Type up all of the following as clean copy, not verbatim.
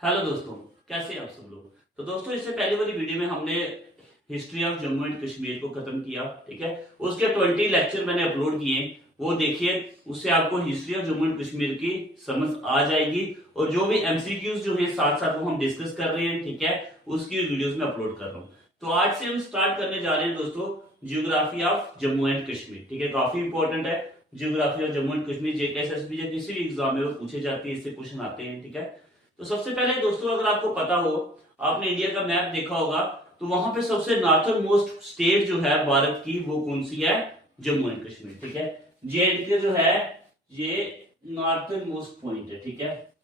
Hello दोस्तों, कैसे हैं आप सब लोग। तो दोस्तों, इससे पहले वाली वीडियो में हमने history of Jammu and Kashmir को खत्म किया। ठीक है, उसके 20 लेक्चर मैंने अपलोड किए, वो देखिए। उससे आपको history of Jammu and Kashmir की समझ आ जाएगी और जो भी एमसीक्यूज जो है साथ साथ वो हम डिस्कस कर रहे हैं, ठीक है, उसकी वीडियोस में अपलोड कर रहा हूँ। तो आज से हम स्टार्ट करने जा रहे हैं दोस्तों geography of Jammu and Kashmir. ठीक है, काफी इंपॉर्टेंट है geography of Jammu and Kashmir. JKSSB या किसी भी एग्जाम में वो पूछे जाते हैं, इससे क्वेश्चन आते हैं। ठीक है, तो सबसे पहले दोस्तों, अगर आपको पता हो, आपने इंडिया का मैप देखा होगा, तो वहां पे सबसे नॉर्थन मोस्ट स्टेट जो है भारत की, वो कौन सी है? जम्मू एंड कश्मीर। ठीक है, जेएंडके जो है ये नॉर्थन मोस्ट पॉइंट है। ठीक है,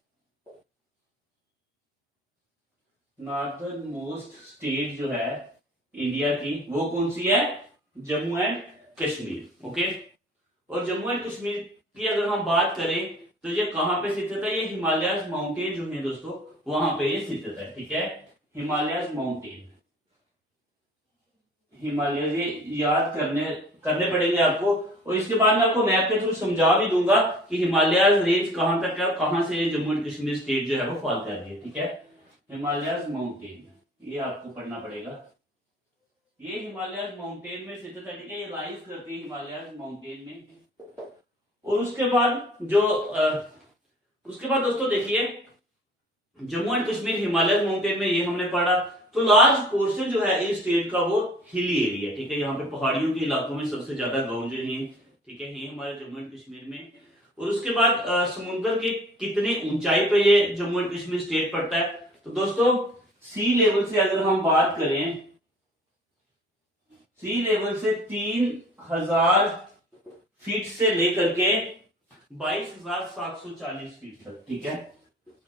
नॉर्थन मोस्ट स्टेट जो है इंडिया की, वो कौन सी है? जम्मू एंड कश्मीर। ओके, और जम्मू एंड कश्मीर की अगर हम बात करें तो ये कहां पे स्थित है? ये हिमालयस माउंटेन जो है दोस्तों, वहां पे ये स्थित है। ठीक है, हिमालयस माउंटेन, हिमालय, ये याद करने करने पड़ेंगे आपको। और इसके बाद मैं आपको मैप के थ्रू समझा भी दूंगा कि हिमालयस रेंज कहां तक है और कहां से जम्मू एंड कश्मीर स्टेट जो है वो फॉल कर रही है। ठीक है, हिमालयस माउंटेन, ये आपको पढ़ना पड़ेगा। ये हिमालयस माउंटेन में स्थित है। ठीक है, ये राइज करती है हिमालयस माउंटेन में। और उसके बाद दोस्तों देखिए, जम्मू एंड कश्मीर हिमालय माउंटेन में, ये हमने पढ़ा। तो लार्ज पोर्शन जो है इस स्टेट का वो हिली एरिया। ठीक है, यहाँ पे पहाड़ियों के इलाकों में सबसे ज्यादा गांव जो है, ठीक है, ये हमारे जम्मू एंड कश्मीर में। और उसके बाद समुद्र की कितनी ऊंचाई पे ये जम्मू एंड कश्मीर स्टेट पड़ता है? तो दोस्तों, सी लेवल से अगर हम बात करें, सी लेवल से 3000 फीट से लेकर के 22,740 फीट तक। ठीक है,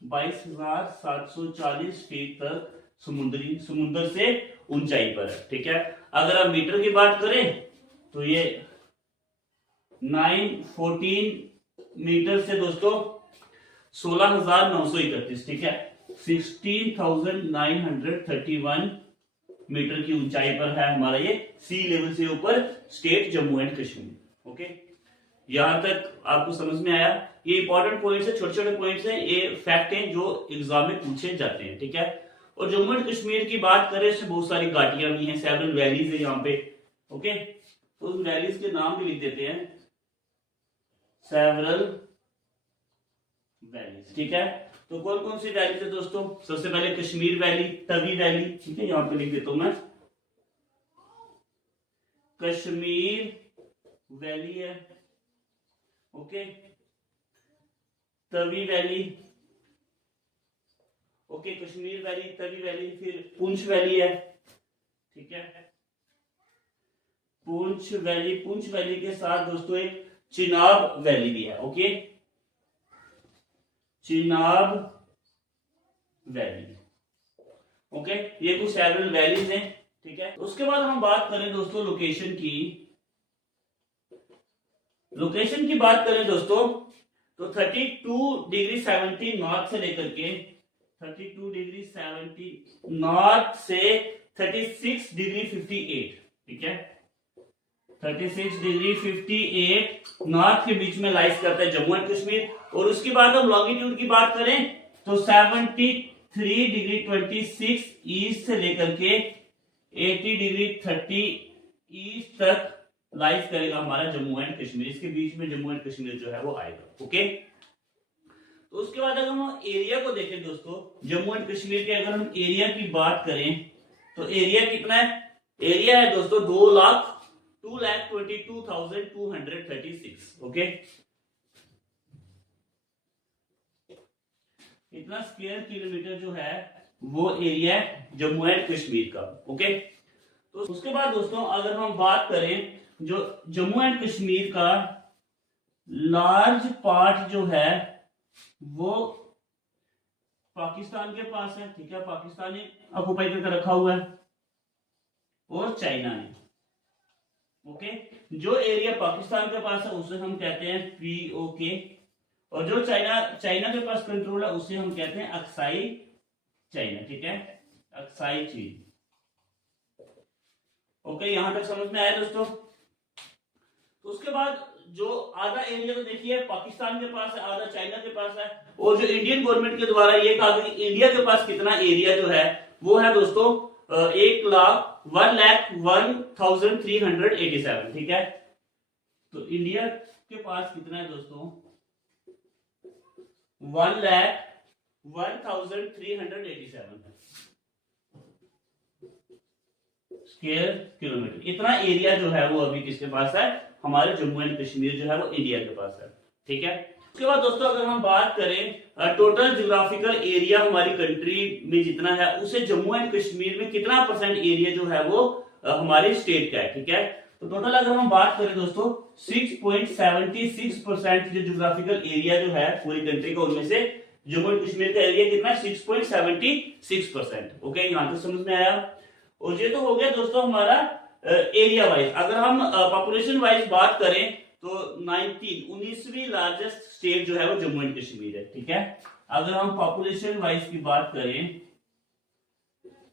22,740 फीट तक समुद्र से ऊंचाई पर है। ठीक है, अगर आप मीटर की बात करें तो ये 914 मीटर से दोस्तों 16,931। ठीक है, 16,931 मीटर की ऊंचाई पर है हमारा ये सी लेवल से ऊपर state Jammu and Kashmir. Okay, यहां तक आपको समझ में आया? ये इंपॉर्टेंट पॉइंट्स है, छोटे छोटे पॉइंट्स हैं, ये फैक्ट हैं जो एग्जाम में पूछे जाते हैं। ठीक है, और जम्मू एंड कश्मीर की बात करें, इसमें बहुत सारी घाटियां भी हैं, सेवरल वैलीज है यहाँ पे। ओके, तो उस वैलीज के नाम भी लिख देते हैं, सेवरल वैलीज। ठीक है, तो कौन कौन सी वैलीज है दोस्तों? सबसे पहले कश्मीर वैली, तवी वैली। ठीक है, यहाँ पे लिख देता हूं मैं, कश्मीर वैली है। Okay, Tawi valley. Okay, Kashmir valley, Tawi valley, फिर पुंछ वैली है। ठीक है, पुंछ वैली, पुंछ वैली के साथ दोस्तों एक चिनाब वैली भी है। Okay, Chenab valley. ओके, ये कुछ सेवरल वैलीज हैं। ठीक है, उसके बाद हम बात करें दोस्तों लोकेशन की। लोकेशन की बात करें दोस्तों तो 32 डिग्री 70 नॉर्थ से लेकर के 32 डिग्री 70 नॉर्थ से 36 डिग्री 58। ठीक है, 36 डिग्री 58 नॉर्थ के बीच में लाइज करता है जम्मू एंड कश्मीर। और उसके बाद हम लॉन्गिट्यूड की बात करें तो 73 डिग्री 26 ईस्ट से लेकर के 80 डिग्री 30 ईस्ट तक लाइज करेगा हमारा जम्मू एंड कश्मीर। इसके बीच में जम्मू एंड कश्मीर जो है वो आएगा। ओके, तो उसके बाद अगर हम एरिया को देखें दोस्तों, जम्मू एंड कश्मीर के अगर हम एरिया की बात करें तो एरिया कितना है? एरिया है दोस्तों 2,22,236। ओके, इतना स्क्वायर किलोमीटर जो है वो एरिया है जम्मू एंड कश्मीर का। ओके, तो उसके बाद दोस्तों अगर हम बात करें, जो जम्मू एंड कश्मीर का लार्ज पार्ट जो है वो पाकिस्तान के पास है। ठीक है, पाकिस्तान ने ऑक्युपाई करके रखा हुआ है और चाइना ने। ओके, जो एरिया पाकिस्तान के पास है उसे हम कहते हैं पीओके, और जो चाइना के पास कंट्रोल है उसे हम कहते हैं अक्साई चाइना। ठीक है, अक्साई चीन। ओके, यहां तक समझ में आया दोस्तों? तो उसके बाद जो आधा एरिया तो देखिए पाकिस्तान के पास है, आधा चाइना के पास है, और जो इंडियन गवर्नमेंट के द्वारा ये कहा कि इंडिया के पास कितना एरिया जो है वो है दोस्तों 1,01,387, ठीक है। तो इंडिया के पास कितना है दोस्तों 1,01,387 स्क्वायर किलोमीटर। इतना एरिया जो है वो अभी किसके पास है, हमारे जम्मू एंड कश्मीर जो है वो इंडिया के पास है, ठीक है। उसके बाद दोस्तों अगर हम बात करें टोटल ज्योग्राफिकल एरिया हमारी कंट्री में जितना है उसे जम्मू एंड कश्मीर में कितना परसेंट एरिया जो है वो हमारे स्टेट का है, ठीक है। तो टोटल अगर हम बात करें दोस्तों 6.76% जो ज्योग्राफिकल एरिया जो है पूरी कंट्री का, उनमें से जम्मू एंड कश्मीर का एरिया कितना है 6.76%। ओके, यहाँ तक समझ में आया। और ये तो हो गया दोस्तों हमारा एरिया वाइज। अगर हम पॉपुलेशन वाइज बात करें तो 19वीं लार्जेस्ट स्टेट जो है वो जम्मू एंड कश्मीर है, ठीक है। अगर हम पॉपुलेशन वाइज की बात करें,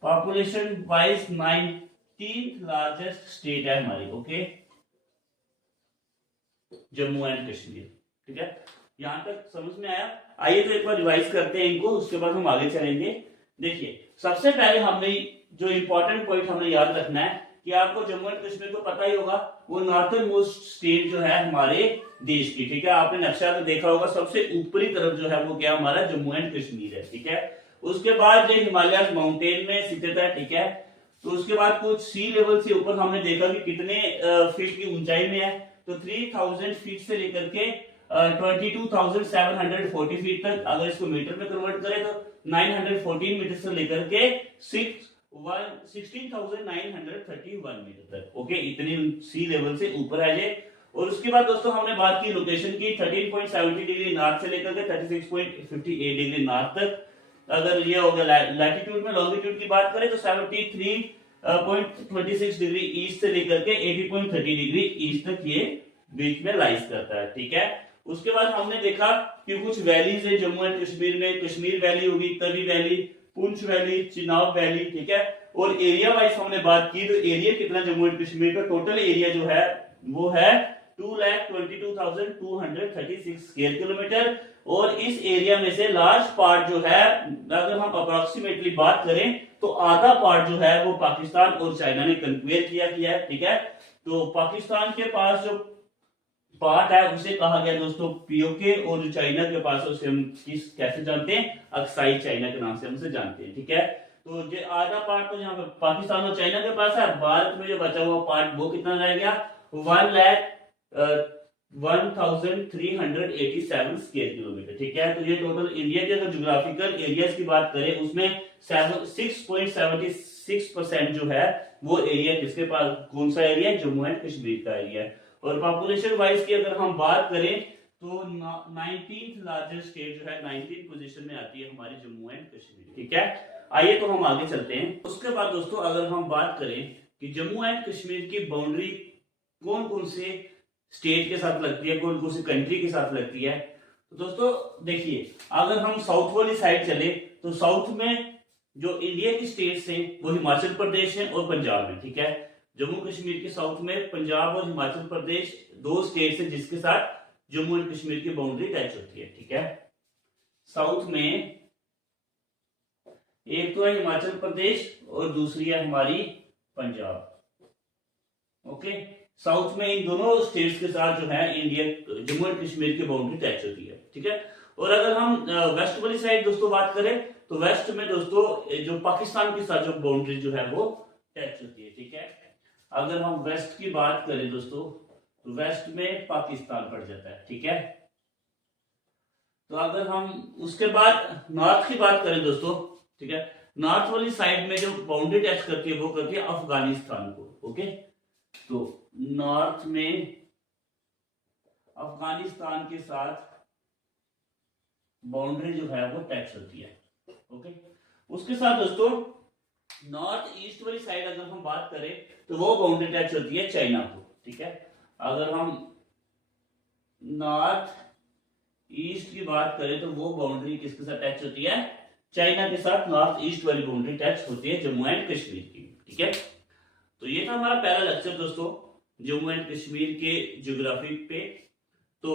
population wise 19th largest state है हमारी, ओके, जम्मू एंड कश्मीर, ठीक है। यहां तक समझ में आया। आइए तो एक बार रिवाइज करते हैं इनको, उसके बाद हम आगे चलेंगे। देखिए सबसे पहले हमने जो इंपॉर्टेंट पॉइंट हमें याद रखना है कि आपको जम्मू एंड कश्मीर को पता ही होगा वो नॉर्थन मोस्ट स्टेट जो है हमारे देश की, ठीक है। आपने नक्शा तो देखा होगा, सबसे ऊपरी तरफ जो है वो क्या हमारा जम्मू एंड कश्मीर है, ठीक है। उसके बाद जो हिमालय माउंटेन में स्थित है, ठीक है। तो उसके बाद कुछ सी लेवल से ऊपर हमने देखा कि कितने फीट की ऊंचाई में है, तो 3000 फीट से लेकर के 22,740 फीट तक। अगर इसको मीटर में कन्वर्ट करें तो 914 मीटर से लेकर के 16,931 मीटर तक, ओके, इतनी सी लेवल से ऊपर है ये। और उसके बाद दोस्तों हमने बात की लोकेशन की, 13.70 डिग्री नॉर्थ से लेकर के 36.58 डिग्री नॉर्थ तक। अगर ये हो गया लैटिट्यूड में, लॉन्गिट्यूड की बात करें तो 73.26 डिग्री ईस्ट से लेकर के 80.30 डिग्री ईस्ट तक ये बीच में लाइज करता है, ठीक है। उसके बाद हमने देखा कि कुछ वैलीज है जम्मू एंड कश्मीर में, कश्मीर वैली होगी, Tawi valley, Poonch valley, Chenab valley, ठीक है। और एरिया वाइज हमने बात की तो एरिया कितना जम्मू एंड कश्मीर का टोटल एरिया जो है वो है 2,22,236 स्क्वायर किलोमीटर। और इस एरिया में से लार्ज पार्ट जो है, अगर हम अप्रोक्सीमेटली बात करें तो आधा पार्ट जो है वो पाकिस्तान और चाइना ने कंक्वेयर किया है, ठीक है। तो पाकिस्तान के पास जो पार्ट है उसे कहा गया दोस्तों पीओके, और जो चाइना के पास उसे हम कैसे जानते हैं, अक्साई चाइना के नाम से हम उसे जानते हैं, ठीक है। तो जो आधा पार्ट तो यहाँ पे पाकिस्तान और चाइना के पास है। भारत में जो बचा हुआ पार्ट वो कितना रह गया 1,01,387 स्क्वायर किलोमीटर, ठीक है। तो ये टोटल इंडिया के अगर ज्योग्राफिकल एरियाज की बात करें उसमें 6.76% जो है वो एरिया किसके पास, कौन सा एरिया, जम्मू एंड कश्मीर का एरिया है। और पॉपुलेशन वाइज की अगर हम बात करें तो 19th लार्जेस्ट स्टेट जो है 19th पोजीशन में आती है हमारी जम्मू एंड कश्मीर, ठीक है। आइए तो हम आगे चलते हैं। उसके बाद दोस्तों अगर हम बात करें कि जम्मू एंड कश्मीर की बाउंड्री कौन कौन से स्टेट के साथ लगती है, कौन कौन सी कंट्री के साथ लगती है, तो दोस्तों देखिए अगर हम साउथ वाली साइड चले तो साउथ में जो इंडिया की स्टेट्स हैं वो हिमाचल प्रदेश है और पंजाब है, ठीक है। जम्मू कश्मीर के साउथ में पंजाब और हिमाचल प्रदेश दो स्टेट्स हैं जिसके साथ जम्मू एंड कश्मीर की बाउंड्री टच होती है, ठीक है। साउथ में एक तो है हिमाचल प्रदेश और दूसरी है हमारी पंजाब, ओके। साउथ में इन दोनों स्टेट्स के साथ जो है इंडिया जम्मू एंड कश्मीर की बाउंड्री टच होती है, ठीक है। और अगर हम वेस्ट वाली साइड दोस्तों बात करें तो वेस्ट में दोस्तों जो पाकिस्तान के साथ जो बाउंड्री जो है वो टच होती है, ठीक है। अगर हम वेस्ट की बात करें दोस्तों तो वेस्ट में पाकिस्तान पड़ जाता है, ठीक है। तो अगर हम उसके बाद नॉर्थ की बात करें दोस्तों, ठीक है, नॉर्थ वाली साइड में जो बाउंड्री टच करती है वो करती है अफगानिस्तान को, ओके। तो नॉर्थ में अफगानिस्तान के साथ बाउंड्री जो है वो टच होती है, ओके। उसके साथ दोस्तों नॉर्थ ईस्ट वाली साइड अगर हम बात करें तो वो बाउंड्री टच होती है चाइना को, ठीक है। अगर हम नॉर्थ ईस्ट की बात करें तो वो बाउंड्री किसके साथ टच होती है, चाइना के साथ नॉर्थ ईस्ट वाली बाउंड्री टच होती है जम्मू एंड कश्मीर की, ठीक है। तो ये था हमारा पहला लेक्चर दोस्तों जम्मू एंड कश्मीर के ज्योग्राफी पे। तो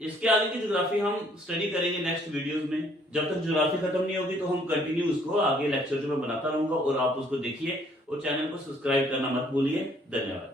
इसके आगे की ज्योग्राफी हम स्टडी करेंगे नेक्स्ट वीडियोस में। जब तक ज्योग्राफी खत्म नहीं होगी तो हम कंटिन्यू उसको आगे लेक्चर जो मैं बनाता रहूंगा, और आप उसको देखिए और चैनल को सब्सक्राइब करना मत भूलिए। धन्यवाद।